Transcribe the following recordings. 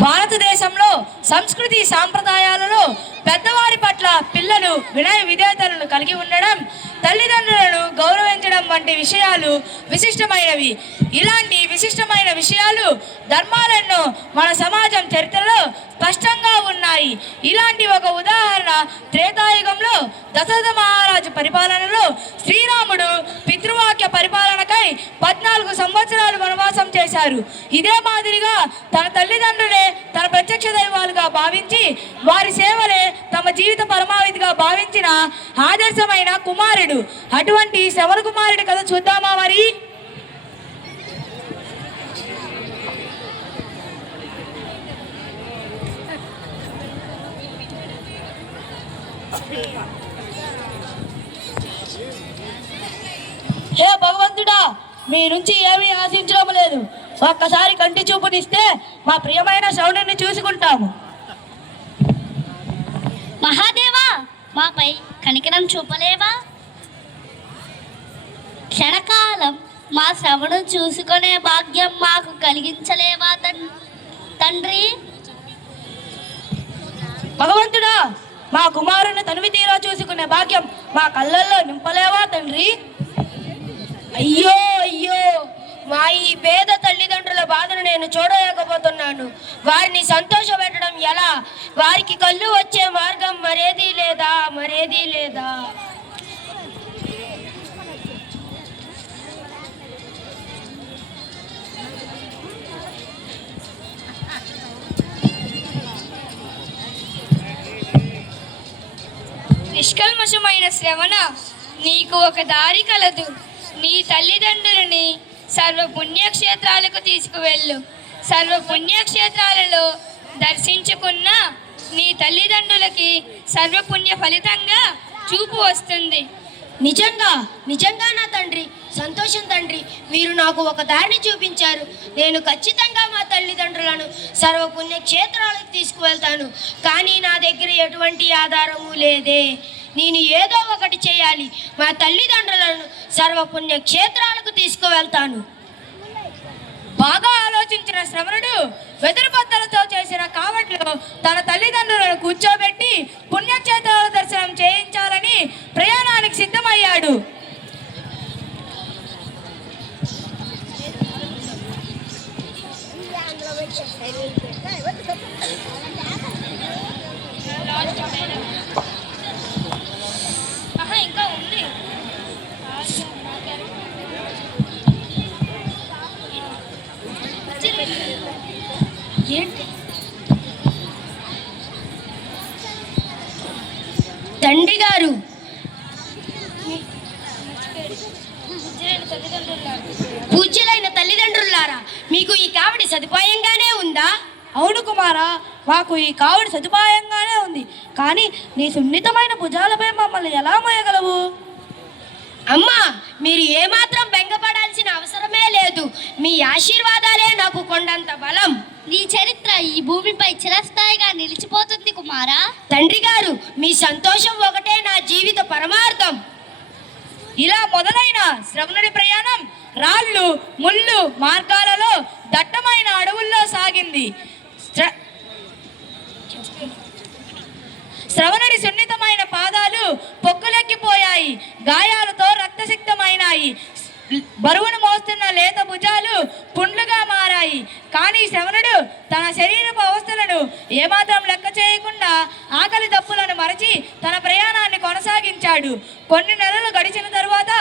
భారతదేశంలో సంస్కృతి సాంప్రదాయాలలో పెద్దవారి పట్ల పిల్లలు వినయ విధేయతలను కలిగి ఉండడం, తల్లిదండ్రులను గౌరవించడం వంటి విషయాలు విశిష్టమైనవి. ఇలాంటి విశిష్టమైన విషయాలు ధర్మాలెన్నో మన సమాజం చరిత్రలో స్పష్టంగా ఉన్నాయి. ఇలాంటి ఒక ఉదాహరణ త్రేతాయుగంలో దశరథ మహారాజు పరిపాలనలో శ్రీరాముడు పితృవాక్య పరిపాలనకై 14 సంవత్సరాలు వనవాసం చేశారు. ఇదే మాదిరిగా తన తల్లిదండ్రులే తన ప్రత్యక్ష దైవాలుగా భావించి వారి సేవలే తమ జీవిత పరమావధిగా భావించిన ఆదర్శమైన కుమారుడు. అటువంటి శ్రవణ కుమారుడి కథ చూద్దామా మరి? హే భగవంతుడా, మీ నుంచి ఏమీ ఆశించడం లేదు. ఒక్కసారి కంటి చూపునిస్తే మా ప్రియమైన శ్రవణుని చూసుకుంటాము. మహాదేవా, మాపై కనికరం చూపలేవా? క్షణకాలం మా శ్రవణు చూసుకునే భాగ్యం మాకు కలిగించలేవా తండ్రి? భగవంతుడా, మా కుమారుని తనివి తీరా చూసుకునే భాగ్యం మా కళ్ళల్లో నింపలేవా తండ్రి? అయ్యో అయ్యో, మా ఈ పేద తల్లిదండ్రుల బాధను నేను చూడలేకపోతున్నాను. వారిని సంతోషపెట్టడం ఎలా? వారికి కళ్ళు వచ్చే మార్గం మరేదీ లేదా? నిష్కల్మషమైన శ్రవణ, నీకు ఒక దారి కలదు. నీ తల్లిదండ్రులని సర్వ పుణ్యక్షేత్రాలకు తీసుకువెళ్ళు. సర్వ పుణ్యక్షేత్రాలలో దర్శించుకున్న నీ తల్లిదండ్రులకి సర్వపుణ్య ఫలితంగా చూపు వస్తుంది. నిజంగా నా తండ్రి, సంతోషం తండ్రి. మీరు నాకు ఒక దారిని చూపించారు. నేను ఖచ్చితంగా మా తల్లిదండ్రులను సర్వపుణ్య క్షేత్రాలకు తీసుకువెళ్తాను. కానీ నా దగ్గర ఎటువంటి ఆధారము లేదే. నేను ఏదో ఒకటి చేయాలి. మా తల్లిదండ్రులను సర్వపుణ్య క్షేత్రాలకు తీసుకువెళ్తాను. బాగా ఆలోచించిన శ్రవణుడు వెదురు బద్దలతో చేసిన కావట్లో తన తల్లిదండ్రులను కూర్చోబెట్టి పుణ్యక్షేత్రాల దర్శనం చేయించాలని ప్రయాణానికి సిద్ధమయ్యాడు. ఇంకా ఉంది. తండ్రి గారు, పూజ్యులైన తల్లిదండ్రులారా, మీకు ఈ కావడి సదుపాయంగానే ఉందా? అవును కుమారా, మాకు ఈ కావడి సదుపాయంగానే ఉంది. కానీ నీ సున్నితమైన భుజాలపై మమ్మల్ని ఎలా మోయగలవు? అమ్మా, మీరు ఏమాత్రం బెంగపడాల్సిన అవసరమే లేదు. మీ ఆశీర్వాదాలే నాకు కొండంత బలం. నీ చరిత్ర ఈ భూమిపై చిరస్థాయిగా నిలిచిపోతుంది కుమారా. తండ్రి గారు, మీ సంతోషం ఒకటే నా జీవిత పరమార్థం. ఇలా మొదలైన శ్రవణుడి ప్రయాణం రాళ్ళు ముళ్ళు మార్గాలలో దట్టమైన అడవుల్లో సాగింది. శ్రవణుడి సున్నితమైన పాదాలు పొక్కులెక్కిపోయాయి. గాయాలతో రక్తసిక్తమైనాయి. బరువును మోస్తున్న లేత భుజాలు పుండ్లుగా మారాయి. కానీ శ్రవణుడు తన శరీరపు అవస్థలను ఏమాత్రం లెక్క చేయకుండా ఆకలి దప్పులను మరచి తన ప్రయాణాన్ని కొనసాగించాడు. కొన్ని నెలలు గడిచిన తరువాత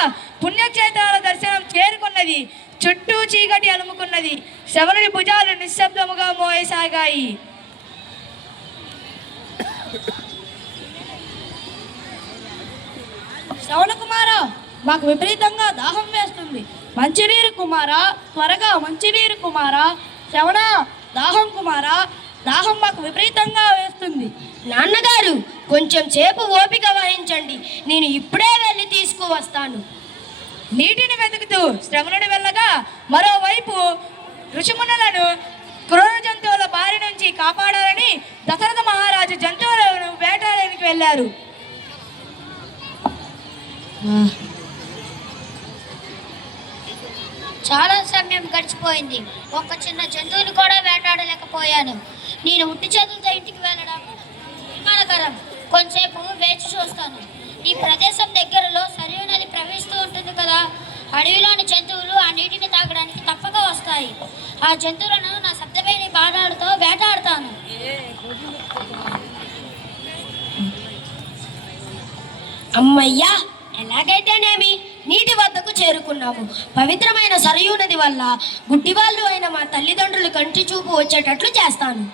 పుణ్యక్షేత్రాల దర్శనం చేరుకున్నది. చుట్టూ చీకటి అలుముకున్నది. శ్రవణుడి భుజాలు నిశ్శబ్దముగా మోయసాగాయి. శ్రవణ కుమారా, మాకు విపరీతంగా దాహం వేస్తుంది. మంచినీరు కుమారా, త్వరగా మంచినీరు కుమారా. శ్రవణ, దాహం కుమారా, దాహం మాకు విపరీతంగా వేస్తుంది. నాన్నగారు, కొంచెం సేపు ఓపిక వహించండి. నేను ఇప్పుడే వెళ్ళి తీసుకువస్తాను. నీటిని వెతుకుతూ శ్రవణుడు వెళ్ళగా మరోవైపు ఋషిమునులను క్రూర జంతువుల బారి నుంచి కాపాడాలని దశరథ మహారాజు జంతువులను వేటాడడానికి వెళ్ళారు. చాలా సమయం గడిచిపోయింది. ఒక చిన్న జంతువుని కూడా వేటాడలేకపోయాను. నేను ఉట్టి చేతులతో ఇంటికి వెళ్ళడం విమానకరం. కొంచెంసేపు వేచి చూస్తాను. ఈ ప్రదేశం దగ్గరలో సరియు నది ప్రవహిస్తూ ఉంటుంది కదా. అడవిలోని జంతువులు ఆ నీటిని తాగడానికి తప్పక వస్తాయి. ఆ జంతువులను నా శబ్దమైన బాణాలతో వేటాడతాను. అమ్మయ్యా, ఎలాగైతేనేమి నీటి వద్దకు చేరుకున్నాము. పవిత్రమైన సరయూ నది వల్ల గుడ్డివాళ్ళు అయిన మా తల్లిదండ్రులు కంటి చూపు వచ్చేటట్లు చేస్తాను.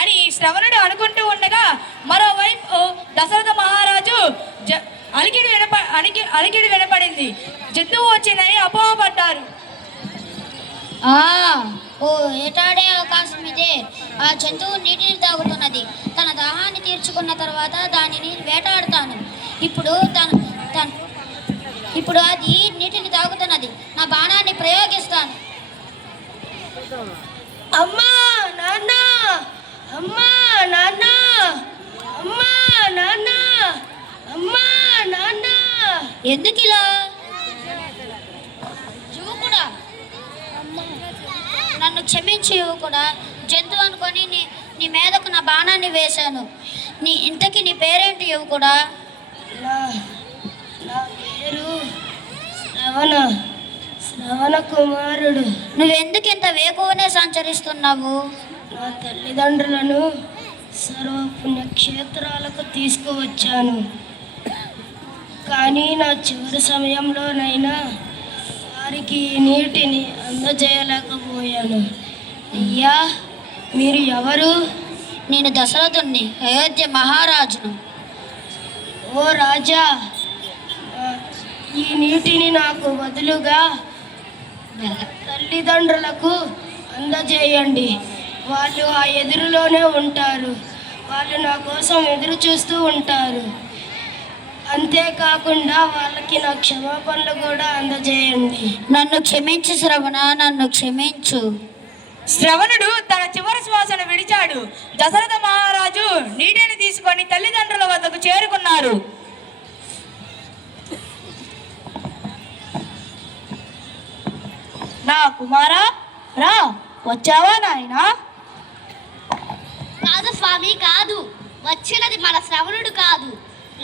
అని శ్రవణుడు అనుకుంటూ ఉండగా మరోవైపు దశరథ మహారాజు అలికిడి వినపడింది. జంతువు వచ్చిందని అపోహపడ్డారు. ఓ ఏటాడే అవకాశం ఇదే. ఆ జంతువు నీటిని తాగుతున్నది. తన దాహాన్ని తీర్చుకున్న తర్వాత దానిని వేటాడుతాను. ఇప్పుడు అది నీటిని తాగుతున్నది. నా బాణాన్ని ప్రయోగిస్తాను. అమ్మా నాన్న, అమ్మా నాన్న, అమ్మా నాన్న, అమ్మా నాన్న. ఎందుకిలా? యువకుడా, నన్ను క్షమించి యువకుడా. జంతువు అనుకొని నీ మీదకు నా బాణాన్ని వేశాను. ఇంతకీ నీ పేరేంటి యువకుడా? నా పేరు శ్రవణ కుమారుడు. నువ్వెందుకు ఇంత వేకువనే సంచరిస్తున్నావు? నా తల్లిదండ్రులను సర్వపుణ్యక్షేత్రాలకు తీసుకువచ్చాను. కానీ నా చివరి సమయంలోనైనా వారికి ఈ నీటిని అందజేయలేకపోయాను. అయ్యా, మీరు ఎవరు? నేను దశరథుణ్ణి, అయోధ్య మహారాజును. ఓ రాజా, ఈ నీటిని నాకు బదులుగా తల్లిదండ్రులకు అందజేయండి. వాళ్ళు ఆ ఎదురులోనే ఉంటారు. వాళ్ళు నా కోసం ఎదురు చూస్తూ ఉంటారు. అంతేకాకుండా వాళ్ళకి నా క్షమాపణలు కూడా అందజేయండి. నన్ను క్షమించు శ్రవణ, నన్ను క్షమించు. శ్రవణుడు తన చివరి శ్వాసను విడిచాడు. దశరథ మహారాజు నీటిని తీసుకొని తల్లిదండ్రుల వద్దకు చేరుకున్నారు. నా కుమారా, రా, వచ్చావా నాయనా? కాదు స్వామి, కాదు. వచ్చినది మన శ్రవణుడు కాదు.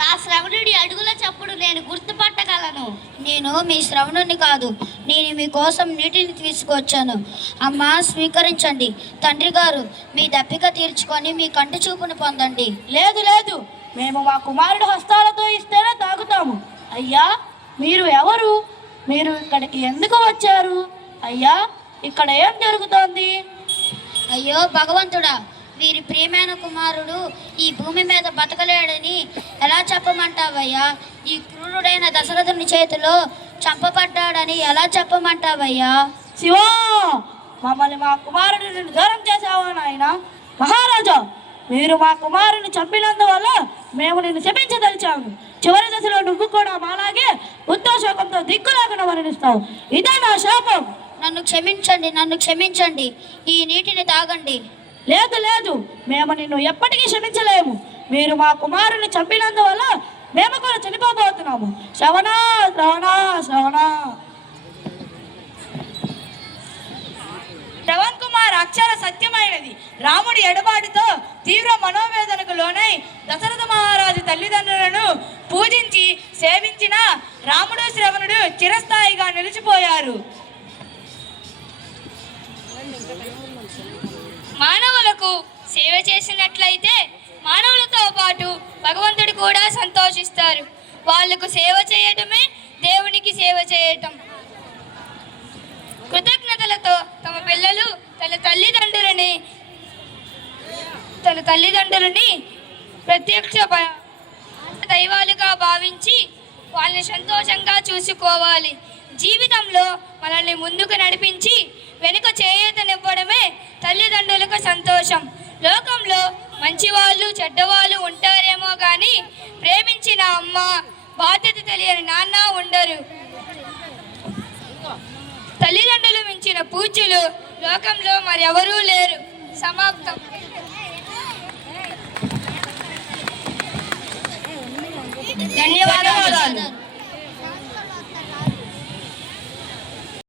నా శ్రవణుడి అడుగుల చప్పుడు నేను గుర్తుపట్టగలను. నేను మీ శ్రవణుని కాదు. నేను మీకోసం నీటిని తీసుకొచ్చాను. అమ్మా, స్వీకరించండి. తండ్రి గారు, మీ దప్పిక తీర్చుకొని మీ కంటి చూపును పొందండి. లేదు లేదు, మేము మా కుమారుడు హస్తాలతో ఇస్తేనే తాగుతాము. అయ్యా, మీరు ఎవరు? మీరు ఇక్కడికి ఎందుకు వచ్చారు? అయ్యా, ఇక్కడ ఏం జరుగుతోంది? అయ్యో భగవంతుడా, వీరి ప్రియమైన కుమారుడు ఈ భూమి మీద బతకలేడని ఎలా చెప్పమంటావయ్యా? ఈ క్రూరుడైన దశరథుని చేతిలో చంపబడ్డాడని ఎలా చెప్పమంటావయ్యా? శివా, మమ్మల్ని మా కుమారుడిని దూరం చేసావా నాయన? మహారాజా, మీరు మా కుమారుని చంపినందువల్ల మేము నిన్ను శపించదలిచాము. చివరి దశలో నువ్వు కూడా మాలాగే ఉత్తోషోకంతో దిక్కులాగా మరణిస్తావు. ఇదే నా శాపం. నన్ను క్షమించండి, నన్ను క్షమించండి. ఈ నీటిని తాగండి. లేదు లేదు, మేము నిన్ను ఎప్పటికీ క్షమించలేము. మీరు మా కుమారుని చంపినందువల్ల మేము కూడా చనిపోబోతున్నాము. శ్రవణ, శ్రవణ, శ్రవణ. శ్రవణ్ కుమార్ అక్షర సత్యమైనది. రాముడి ఎడబాటుతో తీవ్ర మనోవేదనకు లోనై దశరథ మహారాజు తల్లిదండ్రులను పూజించి సేవించిన రాముడు శ్రవణుడు చిరస్థాయిగా నిలిచిపోయారు. మానవులకు సేవ చేసినట్లయితే మానవులతో పాటు భగవంతుడు కూడా సంతోషిస్తారు. వాళ్లకు సేవ చేయటమే దేవునికి సేవ చేయటం. కృతజ్ఞతలతో తమ పిల్లలు తన తల్లిదండ్రులని ప్రత్యక్ష దైవాలుగా భావించి వాళ్ళని సంతోషంగా చూసుకోవాలి. జీవితంలో మనల్ని ముందుకు నడిపించి వెనుక చేయూతనివ్వడమే తల్లిదండ్రులకు సంతోషం. లోకంలో మంచివాళ్ళు చెడ్డవాళ్ళు ఉంటారేమో కానీ ప్రేమించిన అమ్మ, బాధ్యత తెలియని నాన్న ఉండరు. తల్లిదండ్రులు మించిన పూజ్యులు లోకంలో మరెవరూ లేరు. సమాప్తం. ధన్యవాదాలు.